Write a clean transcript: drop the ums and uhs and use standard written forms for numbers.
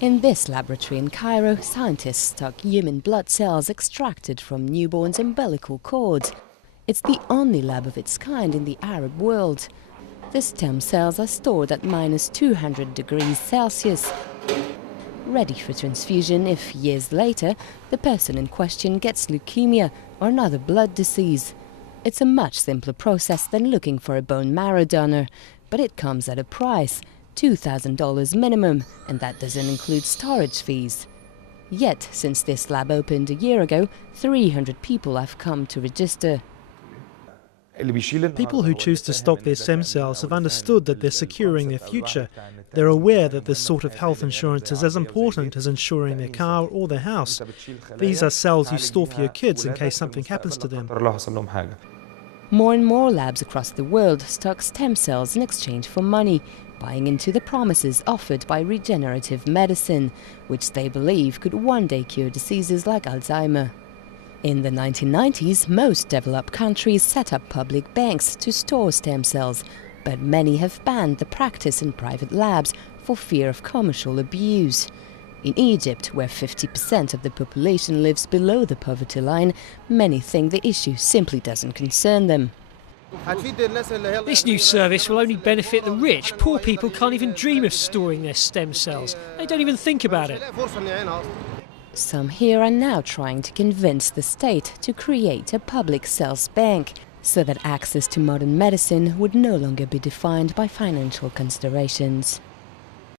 In this laboratory in Cairo, scientists stock human blood cells extracted from newborns' umbilical cords. It's the only lab of its kind in the Arab world. The stem cells are stored at -200 degrees Celsius, ready for transfusion if, years later, the person in question gets leukemia or another blood disease. It's a much simpler process than looking for a bone marrow donor, but it comes at a price, $2,000 minimum, and that doesn't include storage fees. Yet, since this lab opened a year ago, 300 people have come to register. People who choose to stock their stem cells have understood that they're securing their future. They're aware that this sort of health insurance is as important as insuring their car or their house. These are cells you store for your kids in case something happens to them. More and more labs across the world stock stem cells in exchange for money, buying into the promises offered by regenerative medicine, which they believe could one day cure diseases like Alzheimer. In the 1990s, most developed countries set up public banks to store stem cells, but many have banned the practice in private labs for fear of commercial abuse. In Egypt, where 50% of the population lives below the poverty line, many think the issue simply doesn't concern them. This new service will only benefit the rich. Poor people can't even dream of storing their stem cells. They don't even think about it. Some here are now trying to convince the state to create a public cells bank so that access to modern medicine would no longer be defined by financial considerations.